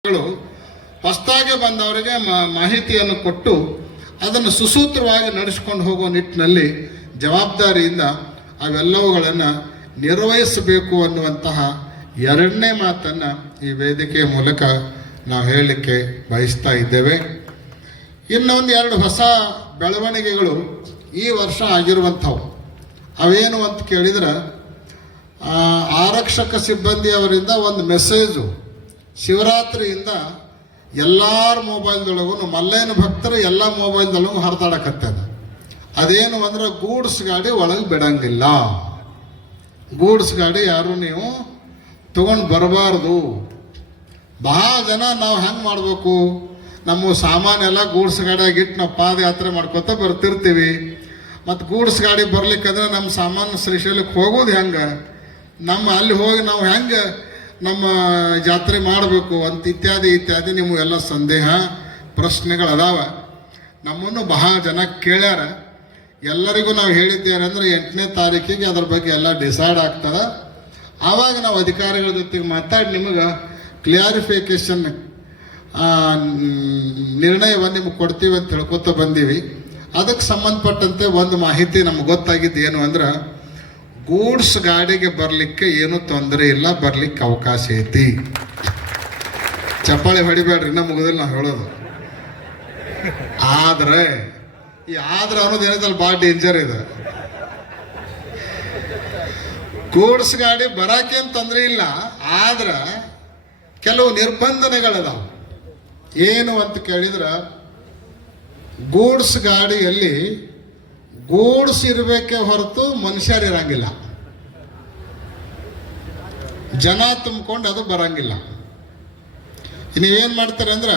ಹೊಸದಾಗಿ ಬಂದವರಿಗೆ ಮಾಹಿತಿಯನ್ನು ಕೊಟ್ಟು ಅದನ್ನು ಸುಸೂತ್ರವಾಗಿ ನಡೆಸಿಕೊಂಡು ಹೋಗುವ ನಿಟ್ಟಿನಲ್ಲಿ ಜವಾಬ್ದಾರಿಯಿಂದ ಅವೆಲ್ಲವುಗಳನ್ನು ನಿರ್ವಹಿಸಬೇಕು ಅನ್ನುವಂತಹ ಎರಡನೇ ಮಾತನ್ನು ಈ ವೇದಿಕೆಯ ಮೂಲಕ ನಾವು ಹೇಳಲಿಕ್ಕೆ ಬಯಸ್ತಾ ಇದ್ದೇವೆ. ಇನ್ನೊಂದು ಎರಡು ಹೊಸ ಬೆಳವಣಿಗೆಗಳು ಈ ವರ್ಷ ಆಗಿರುವಂಥವು. ಅವೇನು ಅಂತ ಕೇಳಿದ್ರೆ, ಆರಕ್ಷಕ ಸಿಬ್ಬಂದಿಯವರಿಂದ ಒಂದು ಮೆಸೇಜು ಶಿವರಾತ್ರಿಯಿಂದ ಎಲ್ಲರ ಮೊಬೈಲ್ದೊಳಗೂ ಮಲ್ಲೇನ ಭಕ್ತರು ಎಲ್ಲ ಮೊಬೈಲ್ದೊಳಗೂ ಹರಿದಾಡಕತ್ತದ. ಅದೇನು ಅಂದ್ರೆ ಗೂಡ್ಸ್ ಗಾಡಿ ಒಳಗೆ ಬಿಡಂಗಿಲ್ಲ. ಗೂಡ್ಸ್ ಗಾಡಿ ಯಾರು ನೀವು ತಗೊಂಡು ಬರಬಾರ್ದು. ಬಹಳ ಜನ ನಾವು ಹೆಂಗೆ ಮಾಡಬೇಕು, ನಮ್ಮ ಸಾಮಾನೆಲ್ಲ ಗೂಡ್ಸ್ ಗಾಡಿಯಾಗಿಟ್ಟು ನಾವು ಪಾದಯಾತ್ರೆ ಮಾಡ್ಕೊತ ಬರ್ತಿರ್ತೀವಿ. ಮತ್ತು ಗೂಡ್ಸ್ ಗಾಡಿ ಬರ್ಲಿಕ್ಕಂದ್ರೆ ನಮ್ಮ ಸಾಮಾನು ಶ್ರೀಶೈಲಕ್ಕೆ ಹೋಗೋದು ಹೆಂಗೆ, ಅಲ್ಲಿ ಹೋಗಿ ನಾವು ಹೆಂಗೆ ನಮ್ಮ ಜಾತ್ರೆ ಮಾಡಬೇಕು ಅಂತ ಇತ್ಯಾದಿ ನಿಮಗೆಲ್ಲ ಸಂದೇಹ ಪ್ರಶ್ನೆಗಳದಾವ. ನಮ್ಮನ್ನು ಬಹಳ ಜನ ಕೇಳ್ಯಾರ. ಎಲ್ಲರಿಗೂ ನಾವು ಹೇಳಿದ್ದೇವೆ ಅಂದರೆ 8ನೇ ತಾರೀಕಿಗೆ ಅದ್ರ ಬಗ್ಗೆ ಎಲ್ಲ ಡಿಸೈಡ್ ಆಗ್ತದೆ. ಆವಾಗ ನಾವು ಅಧಿಕಾರಿಗಳ ಜೊತೆಗೆ ಮಾತಾಡಿ ನಿಮಗೆ ಕ್ಲಿಯಾರಿಫಿಕೇಷನ್ ನಿರ್ಣಯವನ್ನು ನಿಮಗೆ ಕೊಡ್ತೀವಿ ಅಂತ ಹೇಳ್ಕೊತ ಬಂದೀವಿ. ಅದಕ್ಕೆ ಸಂಬಂಧಪಟ್ಟಂತೆ ಒಂದು ಮಾಹಿತಿ ನಮ್ಗೆ ಗೊತ್ತಾಗಿದ್ದು ಏನು ಅಂದ್ರೆ, ಗೂಡ್ಸ್ ಗಾಡಿಗೆ ಬರಲಿಕ್ಕೆ ಏನೂ ತೊಂದರೆ ಇಲ್ಲ, ಬರಲಿಕ್ಕೆ ಅವಕಾಶ ಐತಿ. ಚಪ್ಪಾಳಿ ಹೊಡಿಬೇಡ್ರಿ, ಇನ್ನ ಮುಗಿದಿಲ್ಲ ನಾವು ಹೇಳೋದು. ಆದ್ರೆ ಈ ಅನ್ನೋದು ಏನಿದೆ ಭಾಳ ಡೇಂಜರ್ ಇದೆ. ಗೂಡ್ಸ್ ಗಾಡಿ ಬರಾಕೇನು ತೊಂದರೆ ಇಲ್ಲ, ಆದ್ರೆ ಕೆಲವು ನಿರ್ಬಂಧನೆಗಳಿದಾವೆ. ಏನು ಅಂತ ಕೇಳಿದ್ರೆ, ಗೂಡ್ಸ್ ಗಾಡಿಯಲ್ಲಿ ಗೂಡ್ಸ್ ಇರಬೇಕೇ ಹೊರತು ಮನುಷ್ಯರು ಇರಂಗಿಲ್ಲ. ಜನ ತುಂಬಿಕೊಂಡು ಅದು ಬರಂಗಿಲ್ಲ. ನೀವೇನು ಮಾಡ್ತೀರಿ ಅಂದ್ರೆ,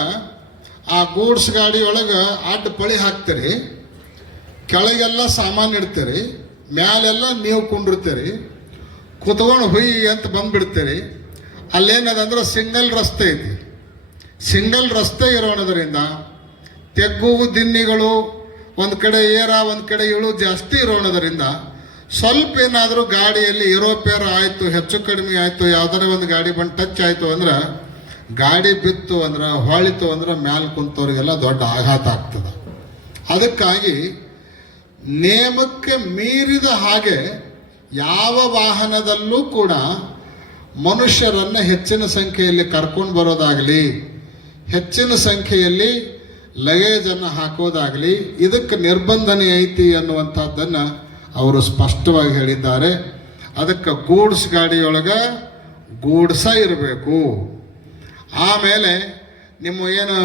ಆ ಗೂಡ್ಸ್ ಗಾಡಿ ಒಳಗೆ ಅಡ್ಡ ಪಳಿ ಹಾಕ್ತೀರಿ, ಕೆಳಗೆಲ್ಲ ಸಾಮಾನು ಇಡ್ತೀರಿ, ಮ್ಯಾಲೆಲ್ಲ ನೀವು ಕುಂಡಿರ್ತೀರಿ, ಕುತ್ಕೊಂಡು ಹುಯ್ ಅಂತ ಬಂದುಬಿಡ್ತೀರಿ. ಅಲ್ಲೇನದಂದ್ರೆ ಸಿಂಗಲ್ ರಸ್ತೆ ಐತಿ. ಸಿಂಗಲ್ ರಸ್ತೆ ಇರೋಣದ್ರಿಂದ ತೆಗ್ಗು ದಿನ್ನಿಗಳು ಒಂದು ಕಡೆ ಏರ ಒಂದು ಕಡೆ ಇಳು ಜಾಸ್ತಿ ಇರೋಣದ್ರಿಂದ ಸ್ವಲ್ಪ ಏನಾದರೂ ಗಾಡಿಯಲ್ಲಿ ಏರೋಪೇರ್ ಆಯಿತು, ಹೆಚ್ಚು ಕಡಿಮೆ ಆಯಿತು, ಯಾವ್ದಾರ ಒಂದು ಗಾಡಿ ಬಂದು ಟಚ್ ಆಯಿತು ಅಂದ್ರೆ, ಗಾಡಿ ಬಿತ್ತು ಅಂದ್ರೆ ಹೊಳಿತು ಅಂದ್ರೆ ಮ್ಯಾಲೆ ಕುಂತವ್ರಿಗೆಲ್ಲ ದೊಡ್ಡ ಆಘಾತ ಆಗ್ತದೆ. ಅದಕ್ಕಾಗಿ ನೇಮಕ್ಕೆ ಮೀರಿದ ಹಾಗೆ ಯಾವ ವಾಹನದಲ್ಲೂ ಕೂಡ ಮನುಷ್ಯರನ್ನು ಹೆಚ್ಚಿನ ಸಂಖ್ಯೆಯಲ್ಲಿ ಕರ್ಕೊಂಡು ಬರೋದಾಗಲಿ, ಹೆಚ್ಚಿನ ಸಂಖ್ಯೆಯಲ್ಲಿ ಲಗೇಜನ್ನು ಹಾಕೋದಾಗಲಿ ಇದಕ್ಕೆ ನಿರ್ಬಂಧನೆ ಐತಿ ಅನ್ನುವಂಥದ್ದನ್ನು ಅವರು ಸ್ಪಷ್ಟವಾಗಿ ಹೇಳಿದ್ದಾರೆ. ಅದಕ್ಕೆ ಗೂಡ್ಸ್ ಗಾಡಿಯೊಳಗೆ ಗೂಡ್ಸ ಇರಬೇಕು. ಆಮೇಲೆ ನಿಮ್ಮ ಏನು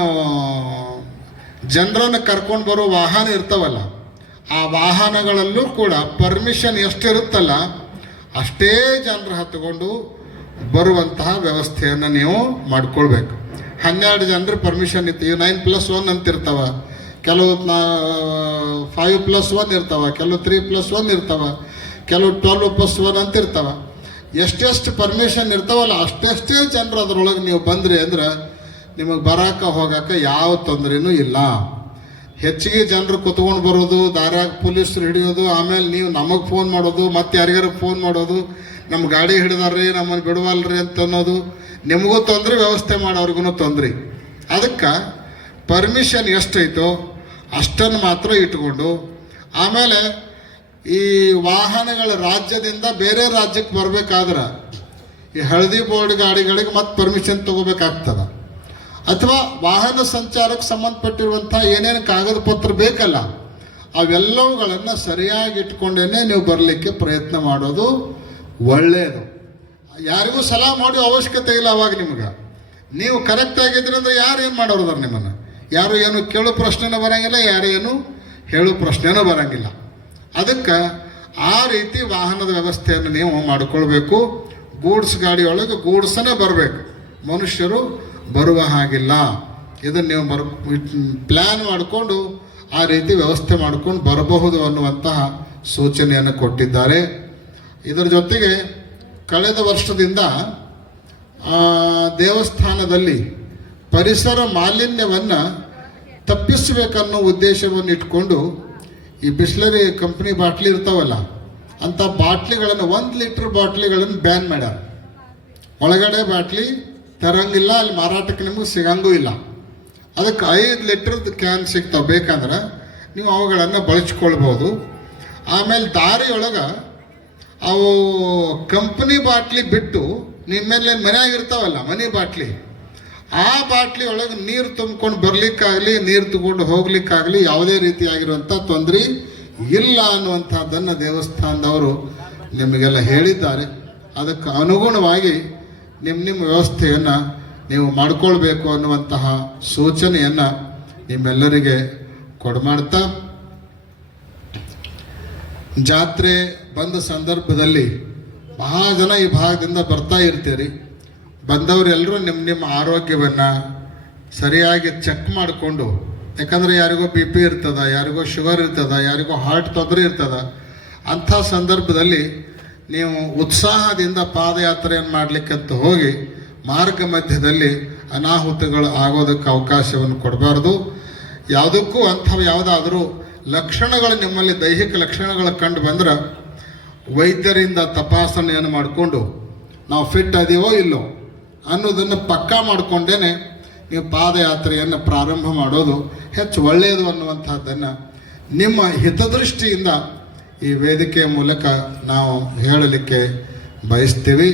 ಜನರನ್ನು ಕರ್ಕೊಂಡು ಬರೋ ವಾಹನ ಇರ್ತಾವಲ್ಲ, ಆ ವಾಹನಗಳಲ್ಲೂ ಕೂಡ ಪರ್ಮಿಷನ್ ಎಷ್ಟಿರುತ್ತಲ್ಲ ಅಷ್ಟೇ ಜನರು ಹತ್ಕೊಂಡು ಬರುವಂತಹ ವ್ಯವಸ್ಥೆಯನ್ನು ನೀವು ಮಾಡ್ಕೊಳ್ಬೇಕು. 12 ಜನರ ಪರ್ಮಿಷನ್ ಇತ್ತು. 9+1 ಅಂತ ಇರ್ತಾವ, ಕೆಲವು 5+1 ಇರ್ತಾವ, ಕೆಲವು 3+1 ಇರ್ತಾವ, ಕೆಲವು 12+1 ಅಂತ ಇರ್ತಾವ. ಎಷ್ಟೆಷ್ಟು ಪರ್ಮಿಷನ್ ಇರ್ತಾವಲ್ಲ ಅಷ್ಟೆಷ್ಟೇ ಜನರು ಅದರೊಳಗೆ ನೀವು ಬಂದ್ರಿ ಅಂದ್ರೆ ನಿಮಗೆ ಬರಾಕ ಹೋಗಾಕ ಯಾವ ತೊಂದರೆನೂ ಇಲ್ಲ. ಹೆಚ್ಚಿಗೆ ಜನರು ಕುತ್ಕೊಂಡು ಬರೋದು, ದಾರ್ಯಾಗ ಪೊಲೀಸರು ಹಿಡಿಯೋದು, ಆಮೇಲೆ ನೀವು ನಮಗೆ ಫೋನ್ ಮಾಡೋದು, ಮತ್ತೆ ಯಾರಿಗಾರು ಫೋನ್ ಮಾಡೋದು, ನಮ್ಮ ಗಾಡಿ ಹಿಡಿದಾರ್ರಿ ನಮ್ಮನ್ನು ಬಿಡುವಲ್ರಿ ಅಂತ ಅನ್ನೋದು, ನಿಮಗೂ ತೊಂದರೆ, ವ್ಯವಸ್ಥೆ ಮಾಡೋರ್ಗು ತೊಂದರೆ. ಅದಕ್ಕೆ ಪರ್ಮಿಷನ್ ಎಷ್ಟೈತೋ ಅಷ್ಟನ್ನು ಮಾತ್ರ ಇಟ್ಕೊಂಡು, ಆಮೇಲೆ ಈ ವಾಹನಗಳ ರಾಜ್ಯದಿಂದ ಬೇರೆ ರಾಜ್ಯಕ್ಕೆ ಬರಬೇಕಾದ್ರೆ ಈ ಹಳದಿ ಬೋರ್ಡ್ ಗಾಡಿಗಳಿಗೆ ಮತ್ತೆ ಪರ್ಮಿಷನ್ ತಗೋಬೇಕಾಗ್ತದೆ. ಅಥವಾ ವಾಹನ ಸಂಚಾರಕ್ಕೆ ಸಂಬಂಧಪಟ್ಟಿರುವಂಥ ಏನೇನು ಕಾಗದ ಪತ್ರ ಬೇಕಲ್ಲ ಅವೆಲ್ಲವುಗಳನ್ನು ಸರಿಯಾಗಿ ಇಟ್ಕೊಂಡೇ ನೀವು ಬರಲಿಕ್ಕೆ ಪ್ರಯತ್ನ ಮಾಡೋದು ಒಳ್ಳೆಯದು. ಯಾರಿಗೂ ಸಲಹೆ ಮಾಡೋ ಅವಶ್ಯಕತೆ ಇಲ್ಲ. ಅವಾಗ ನಿಮ್ಗೆ ನೀವು ಕರೆಕ್ಟ್ ಆಗಿದ್ರಿ ಅಂದ್ರೆ ಯಾರು ಏನು ಮಾಡೋರು ನಿಮ್ಮನ್ನು, ಯಾರು ಏನು ಕೇಳೋ ಪ್ರಶ್ನೆನೂ ಬರೋಂಗಿಲ್ಲ, ಯಾರು ಏನು ಹೇಳೋ ಪ್ರಶ್ನೆನೂ ಬರೋಂಗಿಲ್ಲ. ಅದಕ್ಕೆ ಆ ರೀತಿ ವಾಹನದ ವ್ಯವಸ್ಥೆಯನ್ನು ನೀವು ಮಾಡಿಕೊಳ್ಬೇಕು. ಗೂಡ್ಸ್ ಗಾಡಿಯೊಳಗೆ ಗೂಡ್ಸನೇ ಬರಬೇಕು, ಮನುಷ್ಯರು ಬರುವ ಹಾಗಿಲ್ಲ. ಇದನ್ನು ನೀವು ಪ್ಲ್ಯಾನ್ ಮಾಡಿಕೊಂಡು ಆ ರೀತಿ ವ್ಯವಸ್ಥೆ ಮಾಡ್ಕೊಂಡು ಬರಬಹುದು ಅನ್ನುವಂತಹ ಸೂಚನೆಯನ್ನು ಕೊಟ್ಟಿದ್ದಾರೆ. ಇದರ ಜೊತೆಗೆ ಕಳೆದ ವರ್ಷದಿಂದ ದೇವಸ್ಥಾನದಲ್ಲಿ ಪರಿಸರ ಮಾಲಿನ್ಯವನ್ನು ತಪ್ಪಿಸಬೇಕನ್ನೋ ಉದ್ದೇಶವನ್ನು ಇಟ್ಕೊಂಡು ಈ ಬಿಸ್ಲರಿ ಕಂಪ್ನಿ ಬಾಟ್ಲಿ ಇರ್ತಾವಲ್ಲ ಅಂಥ ಬಾಟ್ಲಿಗಳನ್ನು 1 ಲೀಟರ್ ಬಾಟ್ಲಿಗಳನ್ನು ಬ್ಯಾನ್ ಮಾಡ್ಯಾರ. ಒಳಗಡೆ ಬಾಟ್ಲಿ ತರಂಗಿಲ್ಲ, ಅಲ್ಲಿ ಮಾರಾಟಕ್ಕೆ ನಿಮಗೆ ಸಿಗಂಗೂ ಇಲ್ಲ. ಅದಕ್ಕೆ 5 ಲೀಟ್ರದ್ದು ಕ್ಯಾನ್ ಸಿಗ್ತಾವೆ. ಬೇಕಂದ್ರೆ ನೀವು ಅವುಗಳನ್ನು ಬಳಸ್ಕೊಳ್ಬೋದು. ಆಮೇಲೆ ದಾರಿಯೊಳಗೆ ಅವು ಕಂಪ್ನಿ ಬಾಟ್ಲಿ ಬಿಟ್ಟು ನಿಮ್ಮೇಲೆ ಮನೆಯಾಗಿರ್ತಾವಲ್ಲ ಮನಿ ಬಾಟ್ಲಿ, ಆ ಬಾಟ್ಲಿ ಒಳಗೆ ನೀರು ತುಂಬ್ಕೊಂಡು ಬರಲಿಕ್ಕಾಗಲಿ ನೀರು ತಗೊಂಡು ಹೋಗ್ಲಿಕ್ಕಾಗಲಿ ಯಾವುದೇ ರೀತಿಯಾಗಿರುವಂಥ ತೊಂದರೆ ಇಲ್ಲ ಅನ್ನುವಂಥದ್ದನ್ನು ದೇವಸ್ಥಾನದವರು ನಿಮಗೆಲ್ಲ ಹೇಳಿದ್ದಾರೆ. ಅದಕ್ಕೆ ಅನುಗುಣವಾಗಿ ನಿಮ್ಮ ವ್ಯವಸ್ಥೆಯನ್ನು ನೀವು ಮಾಡಿಕೊಳ್ಬೇಕು ಅನ್ನುವಂತಹ ಸೂಚನೆಯನ್ನು ನಿಮ್ಮೆಲ್ಲರಿಗೆ ಕೊಡ್ಮಾಡ್ತಾ, ಜಾತ್ರೆ ಬಂದ ಸಂದರ್ಭದಲ್ಲಿ ಬಹಳ ಜನ ಈ ಭಾಗದಿಂದ ಬರ್ತಾ ಇರ್ತೀರಿ. ಬಂದವರೆಲ್ಲರೂ ನಿಮ್ಮ ಆರೋಗ್ಯವನ್ನು ಸರಿಯಾಗಿ ಚೆಕ್ ಮಾಡಿಕೊಂಡು, ಯಾಕಂದರೆ ಯಾರಿಗೋ BP ಇರ್ತದ, ಯಾರಿಗೋ ಶುಗರ್ ಇರ್ತದ, ಯಾರಿಗೋ ಹಾರ್ಟ್ ತೊಂದರೆ ಇರ್ತದ. ಅಂಥ ಸಂದರ್ಭದಲ್ಲಿ ನೀವು ಉತ್ಸಾಹದಿಂದ ಪಾದಯಾತ್ರೆಯನ್ನು ಮಾಡಲಿಕ್ಕಂತ ಹೋಗಿ ಮಾರ್ಗ ಮಧ್ಯದಲ್ಲಿ ಅನಾಹುತಗಳು ಆಗೋದಕ್ಕೆ ಅವಕಾಶವನ್ನು ಕೊಡಬಾರ್ದು. ಯಾವುದಕ್ಕೂ ಯಾವುದಾದ್ರೂ ಲಕ್ಷಣಗಳು ನಿಮ್ಮಲ್ಲಿ ದೈಹಿಕ ಲಕ್ಷಣಗಳು ಕಂಡು ಬಂದ್ರೆ ವೈದ್ಯರಿಂದ ತಪಾಸಣೆಯನ್ನು ಮಾಡಿಕೊಂಡು ನಾವು ಫಿಟ್ ಅದೀವೋ ಇಲ್ಲೋ ಅನ್ನೋದನ್ನು ಪಕ್ಕಾ ಮಾಡಿಕೊಂಡೇ ನೀವು ಪಾದಯಾತ್ರೆಯನ್ನು ಪ್ರಾರಂಭ ಮಾಡೋದು ಹೆಚ್ಚು ಒಳ್ಳೆಯದು ಅನ್ನುವಂಥದ್ದನ್ನು ನಿಮ್ಮ ಹಿತದೃಷ್ಟಿಯಿಂದ ಈ ವೇದಿಕೆಯ ಮೂಲಕ ನಾವು ಹೇಳಲಿಕ್ಕೆ ಬಯಸ್ತೀವಿ.